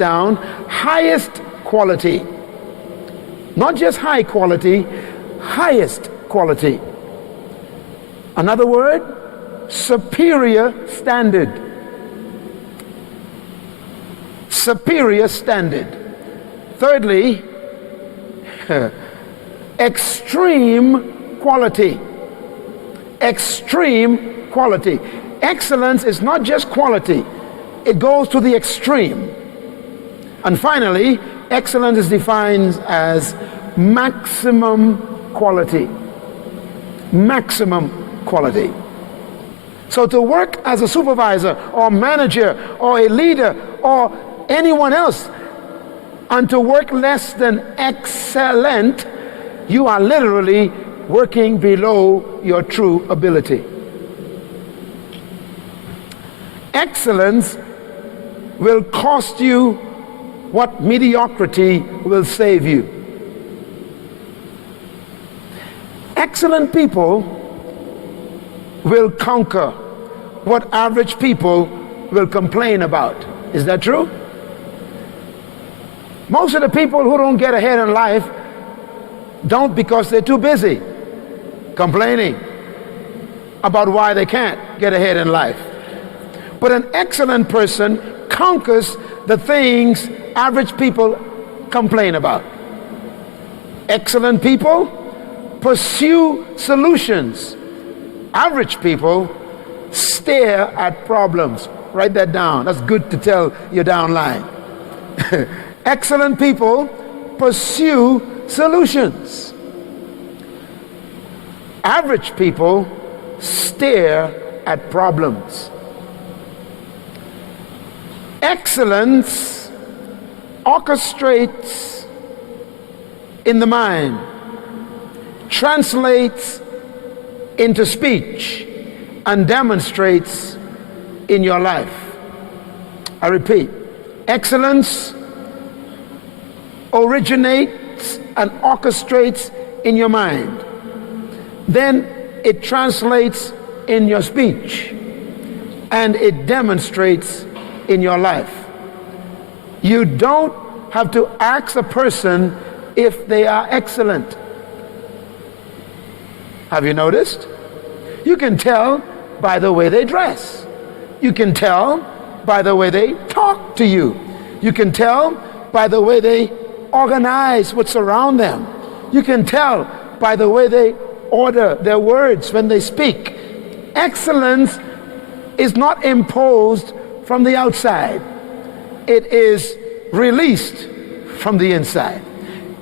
down, highest quality. Not just high quality, highest quality. Another word, superior standard. Superior standard. Thirdly, extreme quality. Extreme quality. Excellence is not just quality, it goes to the extreme. And finally, excellence is defined as maximum quality. Maximum quality. So to work as a supervisor or manager or a leader or anyone else and to work less than excellent, you are literally working below your true ability. Excellence will cost you what mediocrity will save you. Excellent people will conquer what average people will complain about. Is that true? Most of the people who don't get ahead in life don't because they're too busy complaining about why they can't get ahead in life. But an excellent person conquers the things average people complain about. Excellent people pursue solutions. Average people stare at problems. Write that down. That's good to tell your downline. Excellent people pursue solutions. Average people stare at problems. Excellence orchestrates in the mind, translates into speech, and demonstrates in your life. I repeat, excellence originates and orchestrates in your mind. Then it translates in your speech, and it demonstrates in your life. You don't have to ask a person if they are excellent. Have you noticed? You can tell by the way they dress. You can tell by the way they talk to you. You can tell by the way they organize what's around them. You can tell by the way they order their words when they speak. Excellence is not imposed from the outside. It is released from the inside.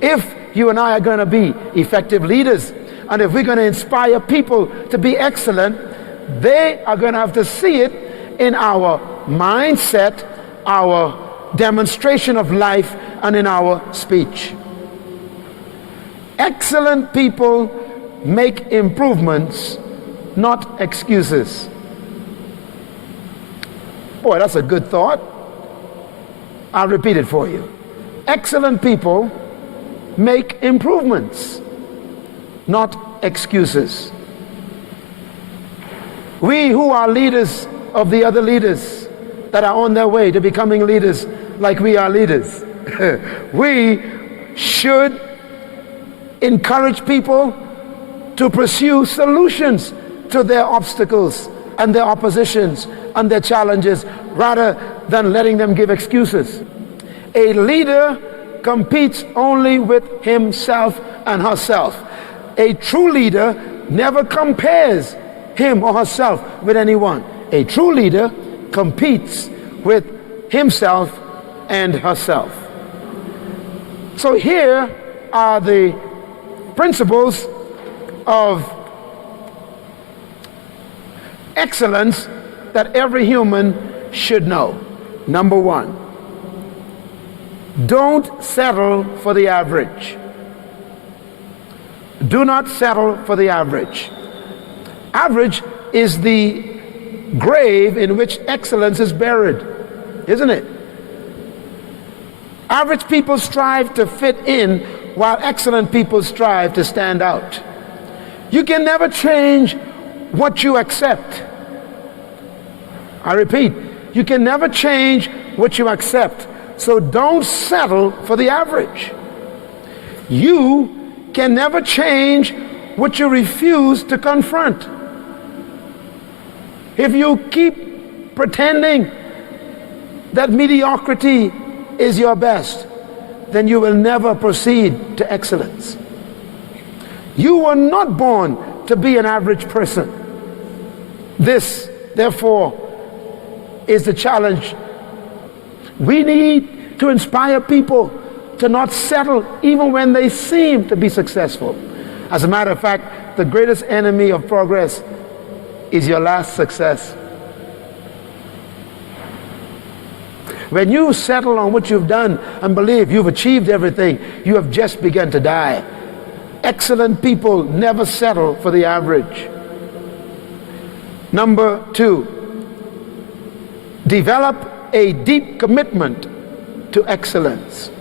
If you and I are going to be effective leaders, and if we're going to inspire people to be excellent, they are going to have to see it in our mindset, our demonstration of life, and in our speech. Excellent people make improvements, not excuses. Boy, that's a good thought. I'll repeat it for you. Excellent people make improvements, not excuses. We who are leaders of the other leaders that are on their way to becoming leaders like we are leaders, we should encourage people to pursue solutions to their obstacles and their oppositions and their challenges rather than letting them give excuses. A leader competes only with himself and herself. A true leader never compares him or herself with anyone. A true leader competes with himself and herself. So here are the principles of excellence that every human should know. Number one, don't settle for the average. Do not settle for the average. Average is the grave in which excellence is buried, isn't it? Average people strive to fit in while excellent people strive to stand out. You can never change what you accept. I repeat, you can never change what you accept. So don't settle for the average. You can never change what you refuse to confront. If you keep pretending that mediocrity is your best, then you will never proceed to excellence. You were not born to be an average person. This, therefore, is the challenge. We need to inspire people to not settle even when they seem to be successful. As a matter of fact, the greatest enemy of progress is your last success. When you settle on what you've done and believe you've achieved everything, you have just begun to die. Excellent people never settle for the average. Number 2, develop a deep commitment to excellence.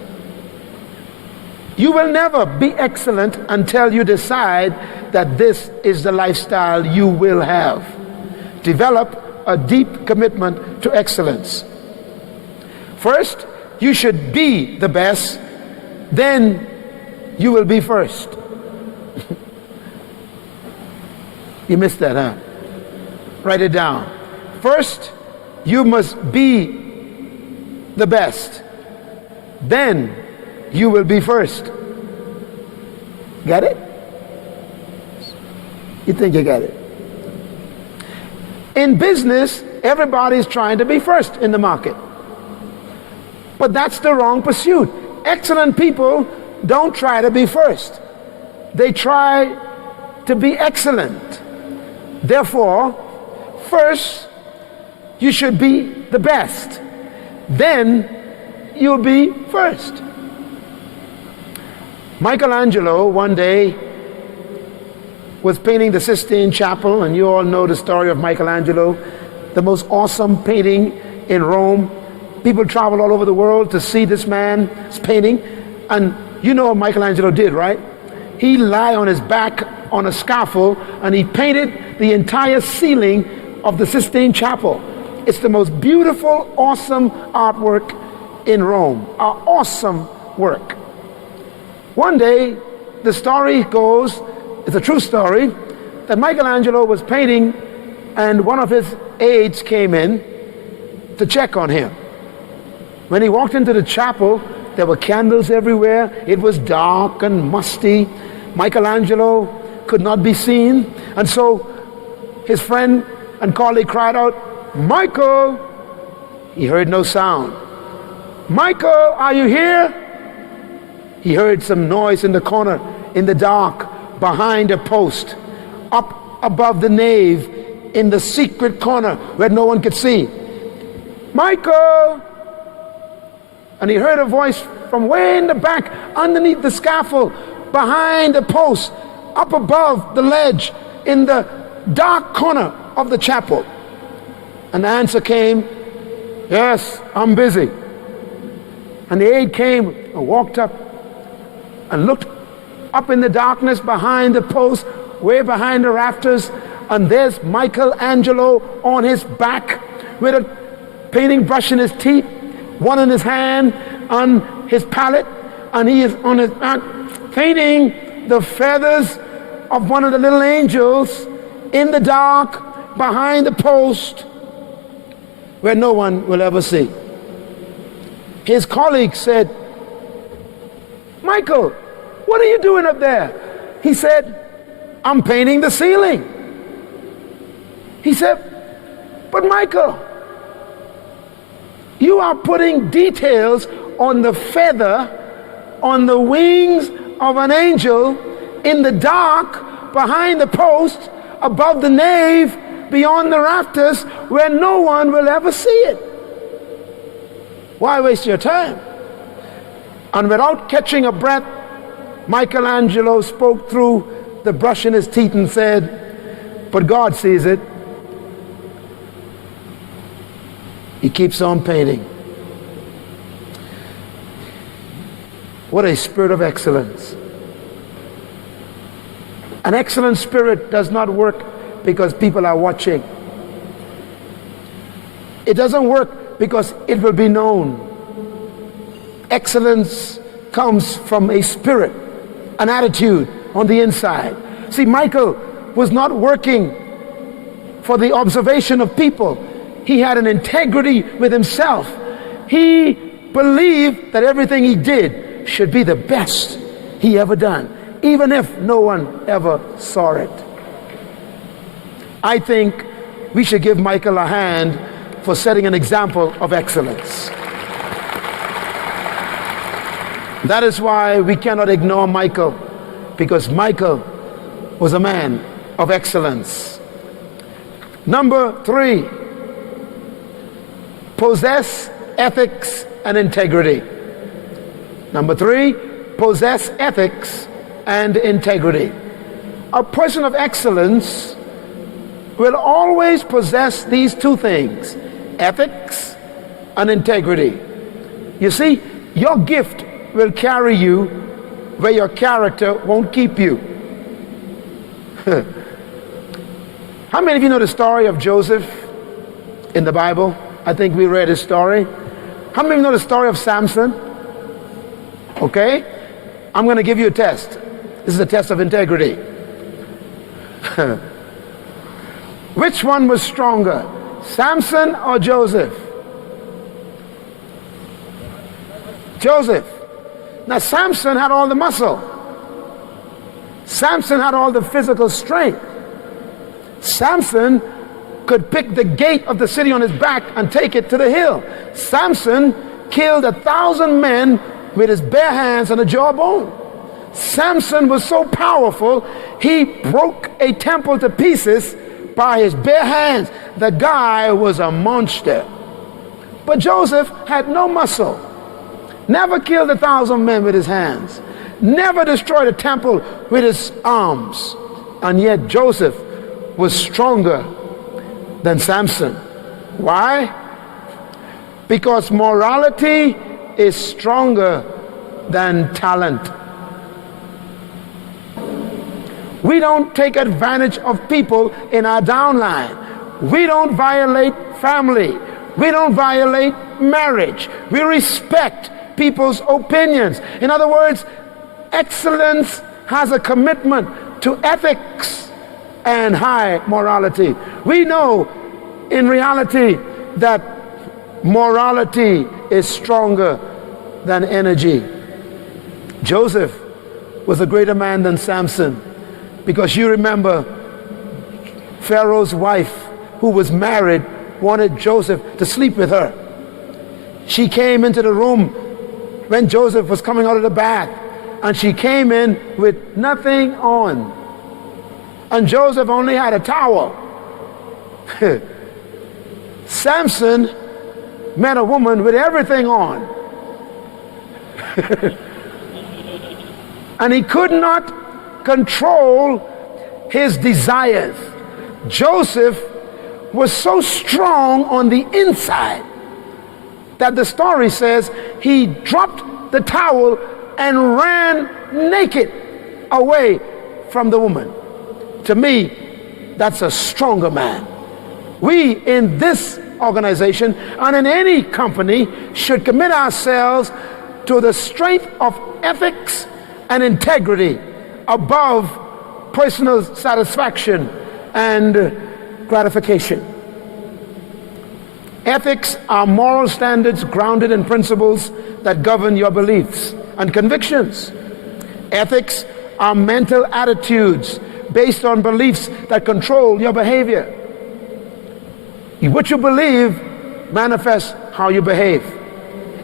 You will never be excellent until you decide that this is the lifestyle you will have. Develop a deep commitment to excellence. First, you should be the best, then you will be first. You missed that, huh? Write it down. First, you must be the best, then you will be first. Got it? You think you got it? In business, everybody's trying to be first in the market. But that's the wrong pursuit. Excellent people don't try to be first. They try to be excellent. Therefore, first, you should be the best. Then, you'll be first. Michelangelo, one day, was painting the Sistine Chapel, and you all know the story of Michelangelo, the most awesome painting in Rome. People travel all over the world to see this man's painting, and you know what Michelangelo did, right? He lay on his back on a scaffold, and he painted the entire ceiling of the Sistine Chapel. It's the most beautiful, awesome artwork in Rome. An awesome work. One day, the story goes, it's a true story, that Michelangelo was painting, and one of his aides came in to check on him. When he walked into the chapel, there were candles everywhere. It was dark and musty. Michelangelo could not be seen. And so his friend and colleague cried out, "Michael!" He heard no sound. "Michael, are you here?" He heard some noise in the corner, in the dark, behind a post, up above the nave, in the secret corner where no one could see. "Michael!" And he heard a voice from way in the back, underneath the scaffold, behind the post, up above the ledge, in the dark corner of the chapel. And the answer came, "Yes, I'm busy." And the aide came and walked up and looked up in the darkness behind the post, way behind the rafters, and there's Michelangelo on his back with a painting brush in his teeth, one in his hand on his palette, and he is on his back painting the feathers of one of the little angels in the dark behind the post where no one will ever see. His colleague said, "Michael, what are you doing up there?" He said, "I'm painting the ceiling." He said, "But Michael, you are putting details on the feather, on the wings of an angel in the dark, behind the post, above the nave, beyond the rafters, where no one will ever see it. Why waste your time?" And without catching a breath, Michelangelo spoke through the brush in his teeth and said, "But God sees it." He keeps on painting. What a spirit of excellence. An excellent spirit does not work because people are watching. It doesn't work because it will be known. Excellence comes from a spirit, an attitude on the inside. See, Michael was not working for the observation of people. He had an integrity with himself. He believed that everything he did should be the best he ever done, even if no one ever saw it. I think we should give Michael a hand for setting an example of excellence. That is why we cannot ignore Michael, because Michael was a man of excellence. Number 3, possess ethics and integrity. Number 3, possess ethics and integrity. A person of excellence will always possess these two things, ethics and integrity. You see, your gift will carry you where your character won't keep you. How many of you know the story of Joseph in the Bible? I think we read his story. How many of you know the story of Samson? Okay, I'm going to give you a test. This is a test of integrity. Which one was stronger, Samson or Joseph? Joseph. Now Samson had all the muscle. Samson had all the physical strength. Samson could pick the gate of the city on his back and take it to the hill. Samson killed 1,000 men with his bare hands and a jawbone. Samson was so powerful, he broke a temple to pieces by his bare hands. The guy was a monster. But Joseph had no muscle. Never killed 1,000 men with his hands. Never destroyed a temple with his arms. And yet Joseph was stronger than Samson. Why? Because morality is stronger than talent. We don't take advantage of people in our downline. We don't violate family. We don't violate marriage. We respect people's opinions. In other words, excellence has a commitment to ethics and high morality. We know in reality that morality is stronger than energy. Joseph was a greater man than Samson, because you remember Pharaoh's wife, who was married, wanted Joseph to sleep with her. She came into the room when Joseph was coming out of the bath, and she came in with nothing on. And Joseph only had a towel. Samson met a woman with everything on. And he could not control his desires. Joseph was so strong on the inside that the story says he dropped the towel and ran naked away from the woman. To me, that's a stronger man. We in this organization and in any company should commit ourselves to the strength of ethics and integrity above personal satisfaction and gratification. Ethics are moral standards grounded in principles that govern your beliefs and convictions. Ethics are mental attitudes based on beliefs that control your behavior. What you believe manifests how you behave.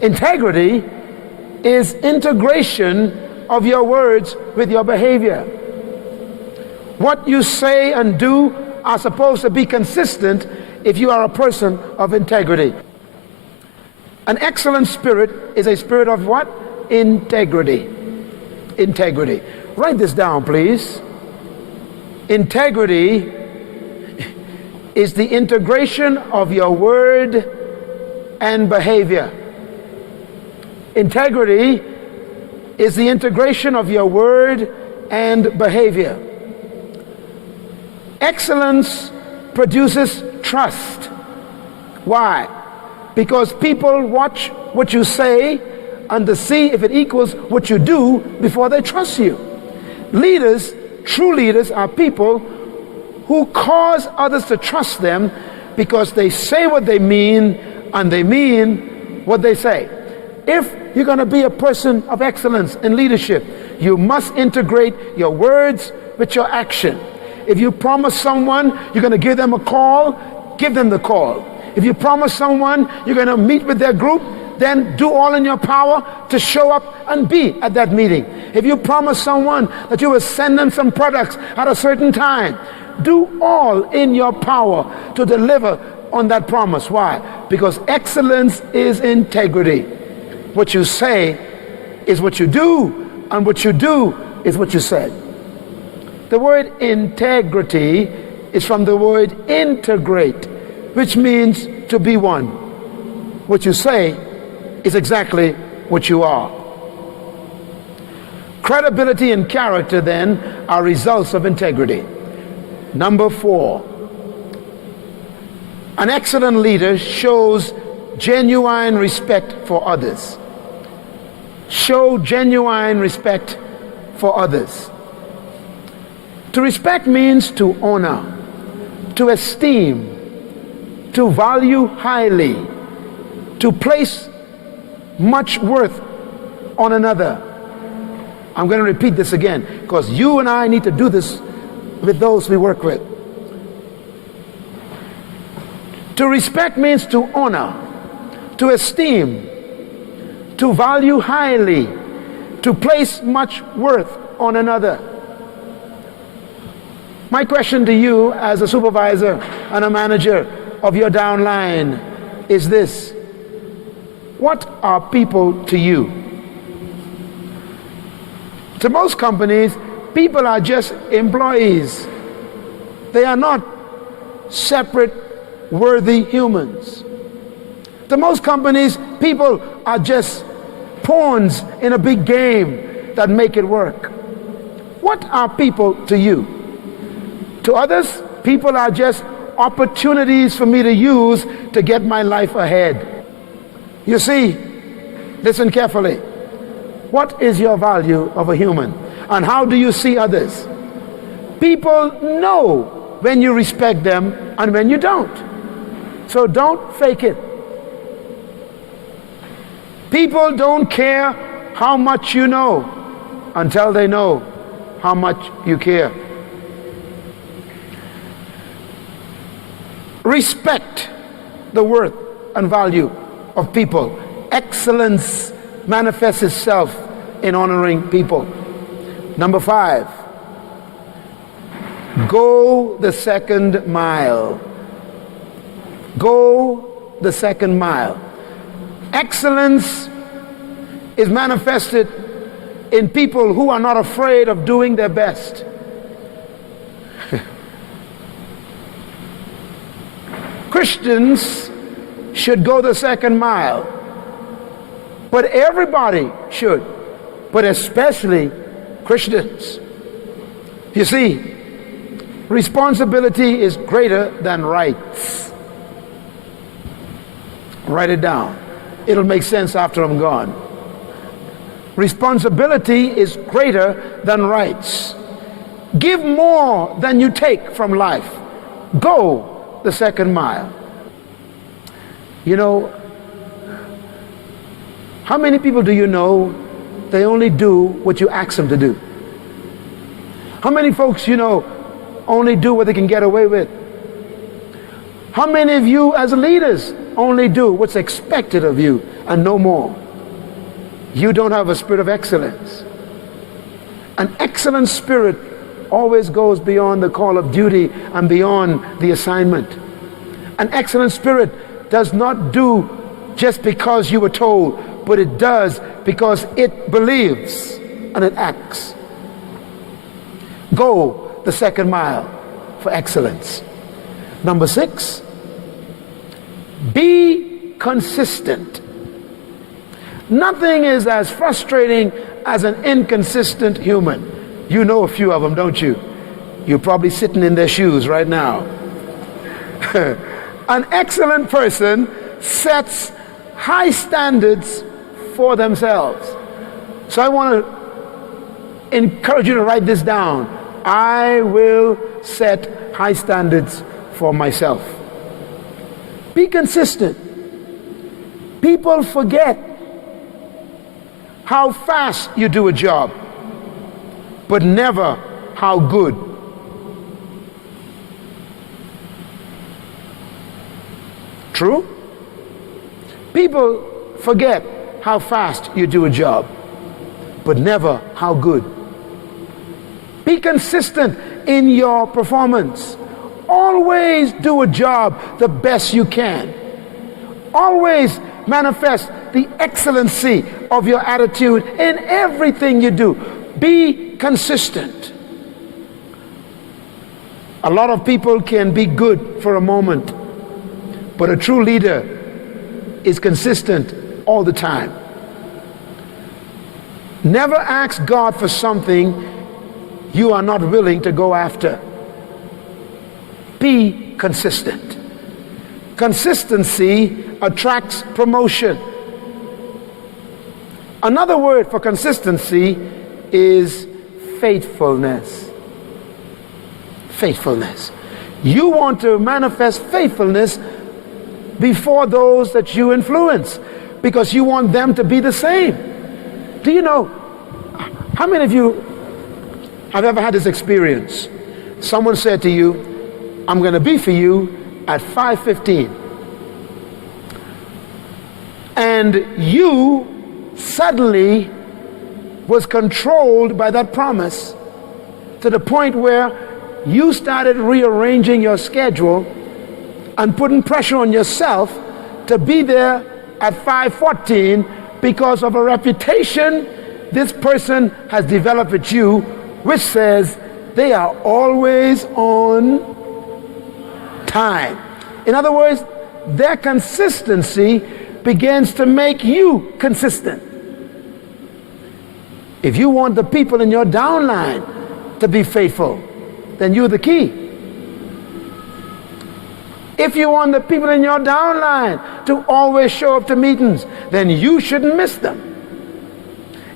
Integrity is integration of your words with your behavior. What you say and do are supposed to be consistent if you are a person of integrity. An excellent spirit is a spirit of what? Integrity. Integrity. Write this down, please. Integrity is the integration of your word and behavior. Integrity is the integration of your word and behavior. Excellence produces trust. Why? Because people watch what you say and to see if it equals what you do before they trust you. Leaders, true leaders, are people who cause others to trust them because they say what they mean and they mean what they say. If you're going to be a person of excellence in leadership, you must integrate your words with your action. If you promise someone you're going to give them a call, give them the call. If you promise someone you're going to meet with their group, then do all in your power to show up and be at that meeting. If you promise someone that you will send them some products at a certain time, do all in your power to deliver on that promise. Why? Because excellence is integrity. What you say is what you do, and what you do is what you say. The word integrity is from the word integrate, which means to be one. What you say is exactly what you are. Credibility and character, then, are results of integrity. Number 4, an excellent leader shows genuine respect for others. Show genuine respect for others. To respect means to honor, to esteem, to value highly, to place much worth on another. I'm going to repeat this again because you and I need to do this with those we work with. To respect means to honor, to esteem, to value highly, to place much worth on another. My question to you as a supervisor and a manager of your downline is this: what are people to you? To most companies, people are just employees. They are not separate, worthy humans. To most companies, people are just pawns in a big game that make it work. What are people to you? To others, people are just opportunities for me to use to get my life ahead. You see, listen carefully. What is your value of a human? And how do you see others? People know when you respect them and when you don't. So don't fake it. People don't care how much you know until they know how much you care. Respect the worth and value of people. Excellence manifests itself in honoring people. Number 5, go the second mile. Go the second mile. Excellence is manifested in people who are not afraid of doing their best. Christians should go the second mile, but everybody should, but especially Christians. You see, responsibility is greater than rights. Write it down. It'll make sense after I'm gone. Responsibility is greater than rights. Give more than you take from life. Go the second mile. You know, how many people do you know they only do what you ask them to do? How many folks you know only do what they can get away with? How many of you as leaders only do what's expected of you and no more? You don't have a spirit of excellence. An excellent spirit always goes beyond the call of duty and beyond the assignment. An excellent spirit does not do just because you were told, but it does because it believes and it acts. Go the second mile for excellence. Number 6, be consistent. Nothing is as frustrating as an inconsistent human. You know a few of them, don't you? You're probably sitting in their shoes right now. An excellent person sets high standards for themselves. So I want to encourage you to write this down. I will set high standards for myself. Be consistent. People forget how fast you do a job, but never how good. True? People forget how fast you do a job, but never how good. Be consistent in your performance. Always do a job the best you can. Always manifest the excellency of your attitude in everything you do. Be consistent. A lot of people can be good for a moment, but a true leader is consistent all the time. Never ask God for something you are not willing to go after. Be consistent. Consistency attracts promotion. Another word for consistency is faithfulness. Faithfulness. You want to manifest faithfulness before those that you influence, because you want them to be the same. Do you know, how many of you have ever had this experience? Someone said to you, I'm going to be for you at 5:15. And you suddenly was controlled by that promise to the point where you started rearranging your schedule and putting pressure on yourself to be there at 5:14 because of a reputation this person has developed with you, which says they are always on time. In other words, their consistency begins to make you consistent. If you want the people in your downline to be faithful, then you're the key. If you want the people in your downline to always show up to meetings, then you shouldn't miss them.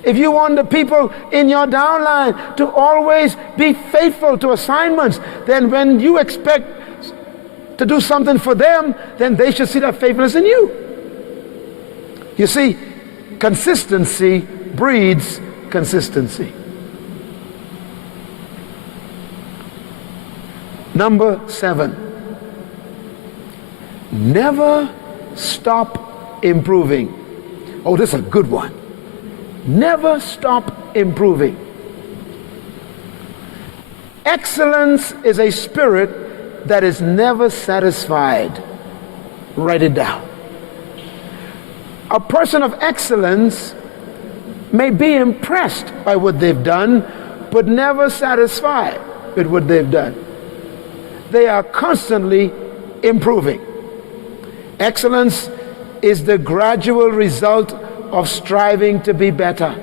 If you want the people in your downline to always be faithful to assignments, then when you expect to do something for them, then they should see that faithfulness in you. You see, consistency breeds consistency. Number 7, never stop improving. Oh, this is a good one. Never stop improving. Excellence is a spirit that is never satisfied. Write it down. A person of excellence may be impressed by what they've done, but never satisfied with what they've done. They are constantly improving. Excellence is the gradual result of striving to be better.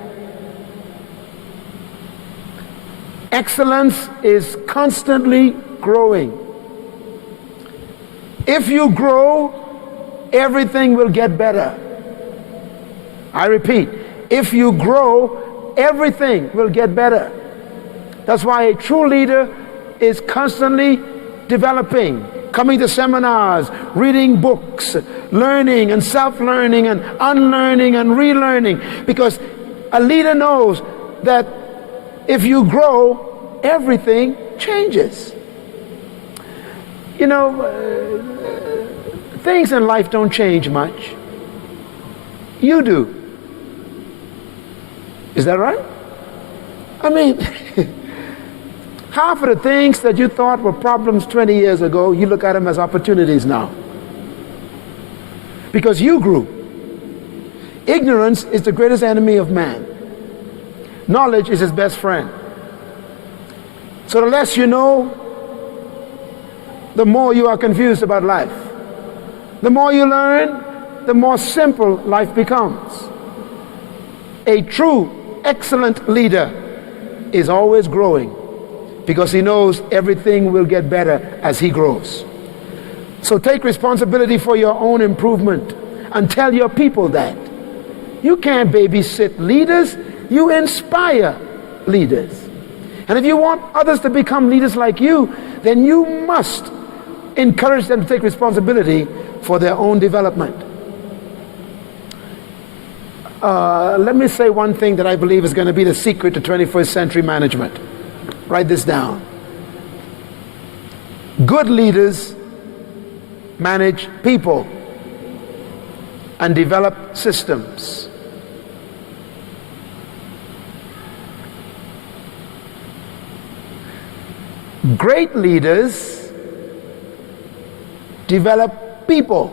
Excellence is constantly growing. If you grow, everything will get better. I repeat, if you grow, everything will get better. That's why a true leader is constantly developing, coming to seminars, reading books, learning and self-learning and unlearning and relearning, because a leader knows that if you grow, everything changes. You know, things in life don't change much. You do. Is that right? I mean, half of the things that you thought were problems 20 years ago, you look at them as opportunities now. Because you grew. Ignorance is the greatest enemy of man. Knowledge is his best friend. So the less you know, the more you are confused about life. The more you learn, the more simple life becomes. A true, excellent leader is always growing, because he knows everything will get better as he grows. So take responsibility for your own improvement and tell your people that. You can't babysit leaders. You inspire leaders. And if you want others to become leaders like you, then you must encourage them to take responsibility for their own development. Let me say one thing that I believe is going to be the secret to 21st century management. Write this down. Good leaders manage people and develop systems. Great leaders develop people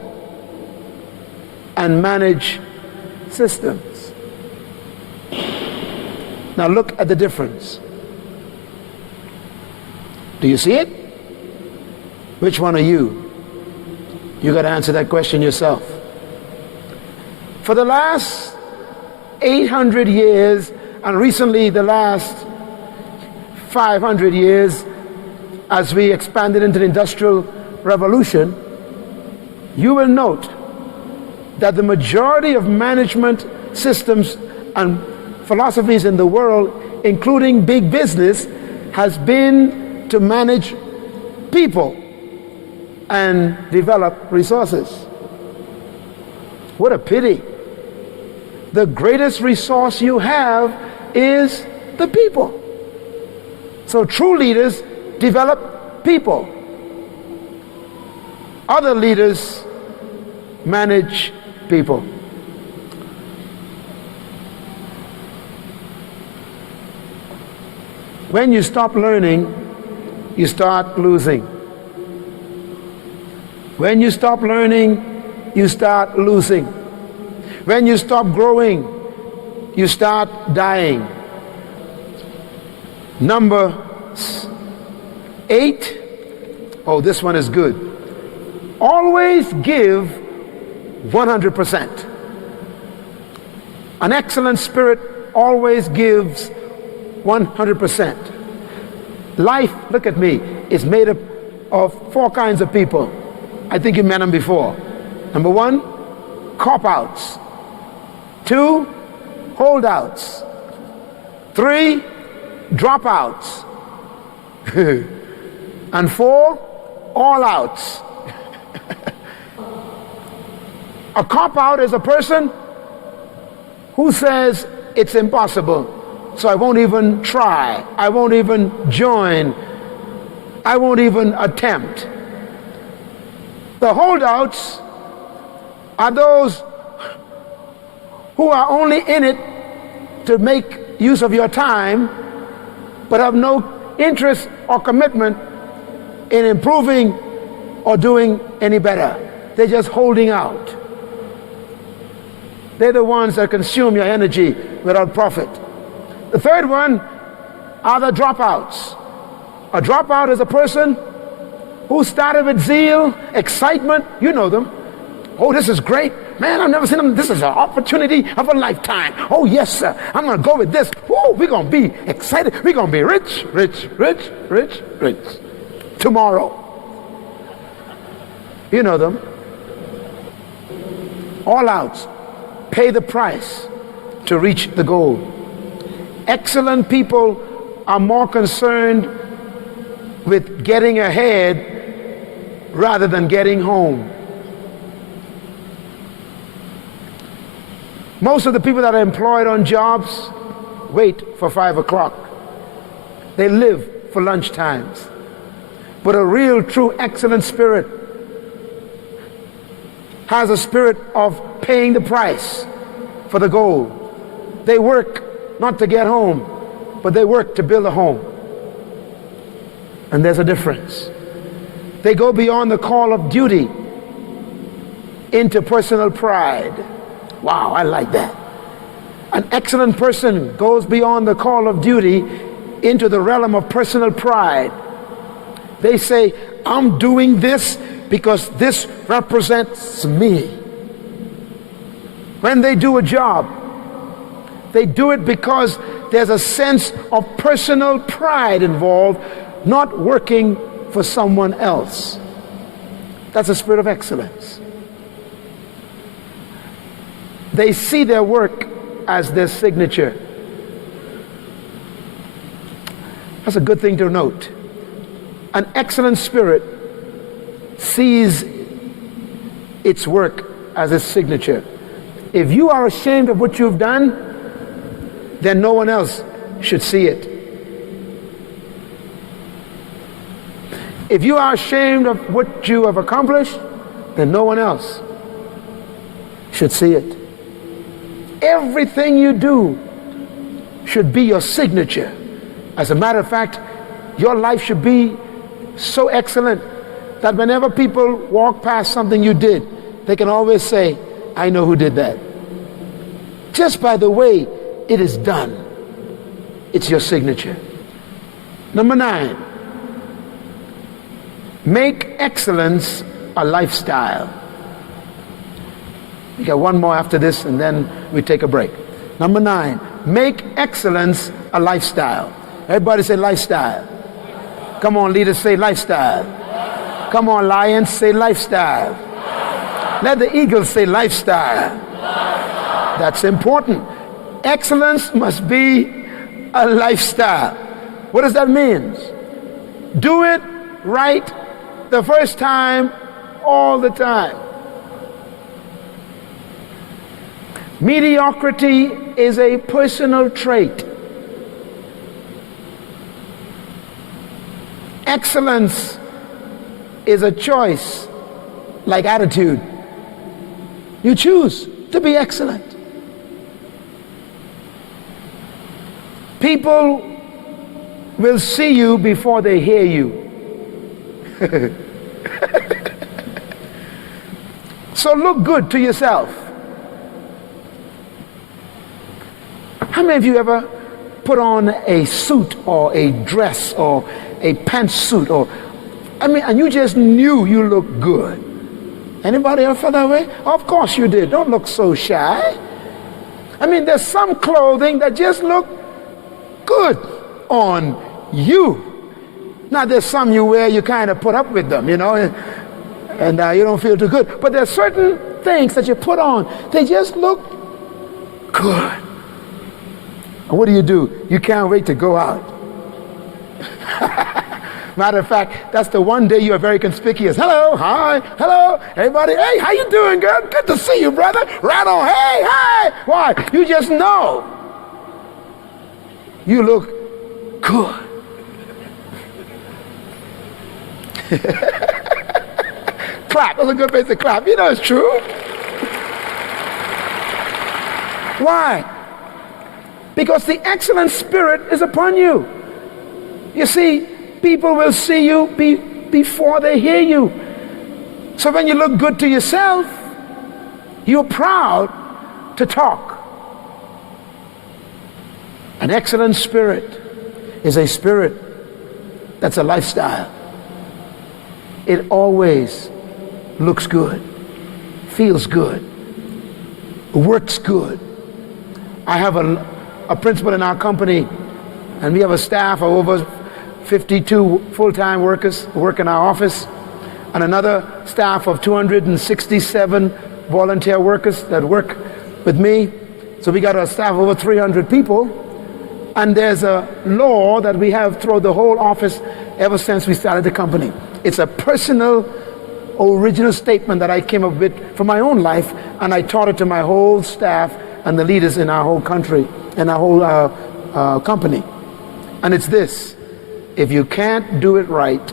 and manage systems. Now look at the difference. Do you see it? Which one are you? You got to answer that question yourself. For the last 800 years, and recently the last 500 years, as we expanded into the Industrial Revolution, you will note that the majority of management systems and philosophies in the world, including big business, has been to manage people and develop resources. What a pity. The greatest resource you have is the people. So true leaders develop people. Other leaders manage people. When you stop learning, you start losing. When you stop learning, you start losing. When you stop growing, you start dying. Number 8. Oh, this one is good. Always give 100%. An excellent spirit always gives 100%. Life, look at me, is made up of 4 kinds of people. I think you met them before. Number 1, cop-outs. 2, holdouts. 3, dropouts. And 4, all-outs. A cop-out is a person who says it's impossible, so I won't even try, I won't even join, I won't even attempt. The holdouts are those who are only in it to make use of your time, but have no interest or commitment in improving or doing any better. They're just holding out. They're the ones that consume your energy without profit. The third one are the dropouts. A dropout is a person who started with zeal, excitement. You know them. Oh, this is great. Man, I've never seen them. This is an opportunity of a lifetime. Oh, yes, sir. I'm going to go with this. Oh, we're going to be excited. We're going to be rich, rich, rich, rich, rich. Tomorrow. You know them. All outs. Pay the price to reach the goal. Excellent people are more concerned with getting ahead rather than getting home. Most of the people that are employed on jobs wait for 5 o'clock. They live for lunch times. But a real, true, excellent spirit has a spirit of paying the price for the goal. They work not to get home, but they work to build a home. And there's a difference. They go beyond the call of duty into personal pride. Wow, I like that. An excellent person goes beyond the call of duty into the realm of personal pride. They say, I'm doing this because this represents me. When they do a job, they do it because there's a sense of personal pride involved, not working for someone else. That's a spirit of excellence. They see their work as their signature. That's a good thing to note. An excellent spirit sees its work as a signature. If you are ashamed of what you've done, then no one else should see it. If you are ashamed of what you have accomplished, then no one else should see it. Everything you do should be your signature. As a matter of fact, your life should be so excellent that whenever people walk past something you did, they can always say, I know who did that. Just by the way it is done, it's your signature. Number 9, make excellence a lifestyle. We got one more after this and then we take a break. Number 9, make excellence a lifestyle. Everybody say lifestyle. Come on, leaders, say lifestyle. Come on, lions, say lifestyle. Let the eagles say lifestyle. That's important. Excellence must be a lifestyle. What does that mean? Do it right the first time, all the time. Mediocrity is a personal trait. Excellence is a choice, like attitude. You choose to be excellent. People will see you before they hear you. So look good to yourself. How many of you ever put on a suit or a dress or a pantsuit and you just knew you looked good? Anybody ever felt that way? Of course you did. Don't look so shy. There's some clothing that just look good on you. Now there's some you wear, you kind of put up with them, and you don't feel too good. But there's certain things that you put on, they just look good. And what do? You can't wait to go out. Matter of fact, that's the one day you are very conspicuous. Hello, hi, hello, everybody. Hey, how you doing, girl? Good to see you, brother. Right on. Hey, hi. Why? You just know you look good. Clap. That's a good place to clap. You know it's true. Why? Because the excellent spirit is upon you. You see, people will see you before they hear you. So when you look good to yourself, you're proud to talk. An excellent spirit is a spirit that's a lifestyle. It always looks good, feels good, works good. I have a principal in our company, and we have a staff of over 52 full-time workers who work in our office, and another staff of 267 volunteer workers that work with me. So we got a staff of over 300 people. And there's a law that we have throughout the whole office ever since we started the company. It's a personal, original statement that I came up with for my own life, and I taught it to my whole staff and the leaders in our whole country and our whole company. And it's this: if you can't do it right,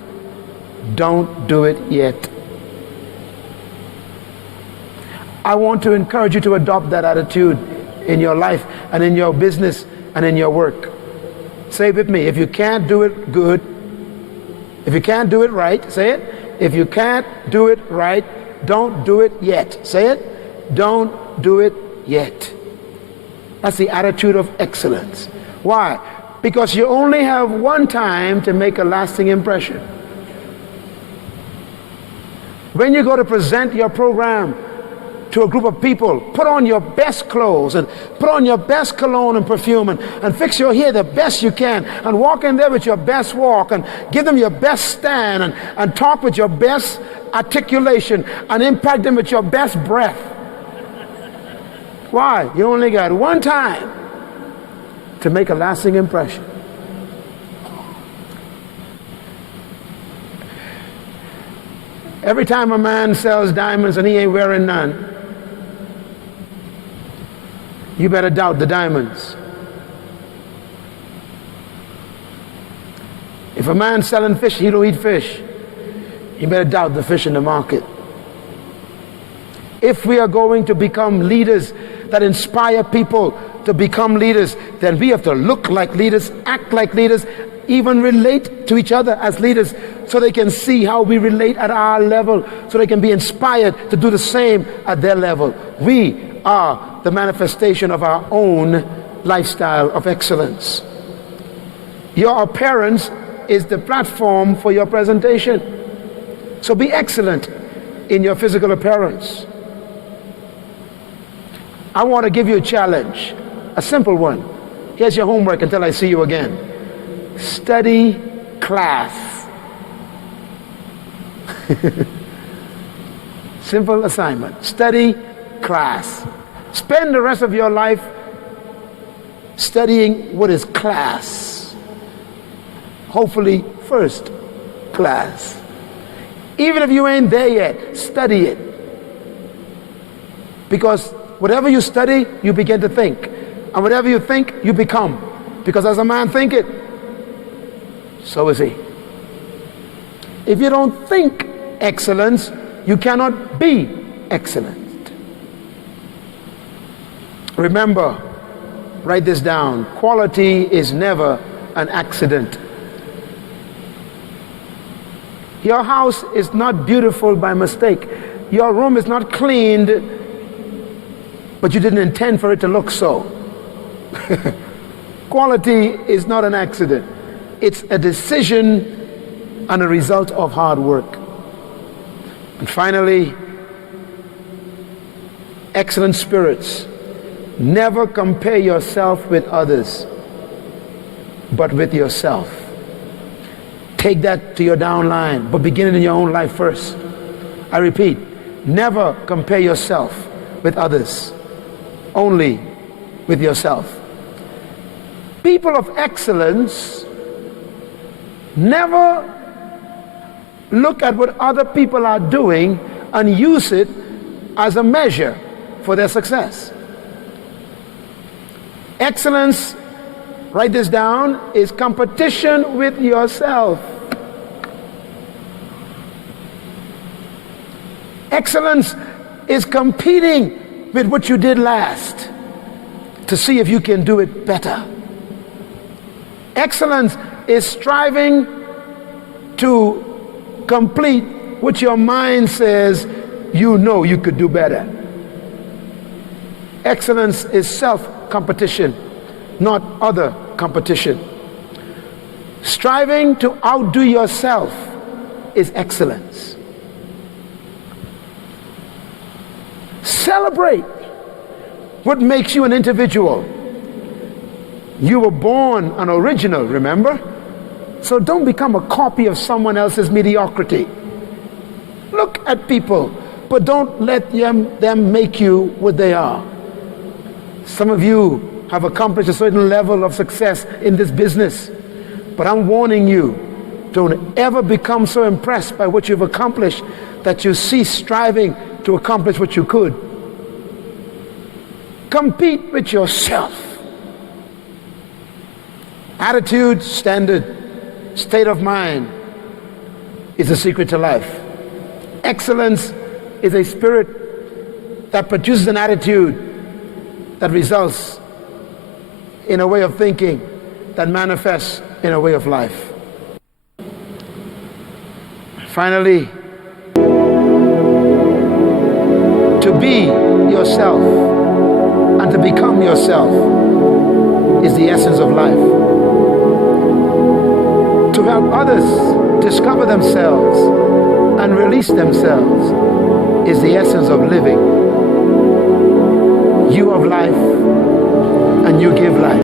don't do it yet. I want to encourage you to adopt that attitude in your life and in your business and in your work. Say it with me. If you can't do it good, if you can't do it right, say it. If you can't do it right, don't do it yet. Say it. Don't do it yet. That's the attitude of excellence. Why? Because you only have one time to make a lasting impression. When you go to present your program to a group of people, put on your best clothes and put on your best cologne and perfume and fix your hair the best you can and walk in there with your best walk and give them your best stand and talk with your best articulation and impact them with your best breath. Why? You only got one time to make a lasting impression. Every time a man sells diamonds and he ain't wearing none, you better doubt the diamonds. If a man's selling fish, he don't eat fish, you better doubt the fish in the market. If we are going to become leaders that inspire people to become leaders, then we have to look like leaders, act like leaders, even relate to each other as leaders, so they can see how we relate at our level, so they can be inspired to do the same at their level. We are the manifestation of our own lifestyle of excellence. Your appearance is the platform for your presentation. So be excellent in your physical appearance. I want to give you a challenge, a simple one. Here's your homework until I see you again. Study class. Simple assignment. Study class. Spend the rest of your life studying what is class. Hopefully first class. Even if you ain't there yet, study it. Because whatever you study, you begin to think. And whatever you think, you become. Because as a man thinketh, so is he. If you don't think excellence, you cannot be excellent. Remember, write this down. Quality is never an accident. Your house is not beautiful by mistake. Your room is not cleaned, but you didn't intend for it to look so. Quality is not an accident. It's a decision and a result of hard work. And finally, excellent spirits. Never compare yourself with others, but with yourself. Take that to your downline, but begin it in your own life first. I repeat, never compare yourself with others, only with yourself. People of excellence never look at what other people are doing and use it as a measure for their success. Excellence, write this down, is competition with yourself. Excellence is competing with what you did last to see if you can do it better. Excellence is striving to complete what your mind says you know you could do better. Excellence is self-competition, not other competition. Striving to outdo yourself is excellence. Celebrate what makes you an individual. You were born an original, remember? So don't become a copy of someone else's mediocrity. Look at people, but don't let them make you what they are. Some of you have accomplished a certain level of success in this business, but I'm warning you, don't ever become so impressed by what you've accomplished that you cease striving to accomplish what you could. Compete with yourself. Attitude, standard, state of mind is the secret to life. Excellence is a spirit that produces an attitude that results in a way of thinking that manifests in a way of life. Finally, to be yourself and to become yourself is the essence of life. To help others discover themselves and release themselves is the essence of living. You have life and you give life.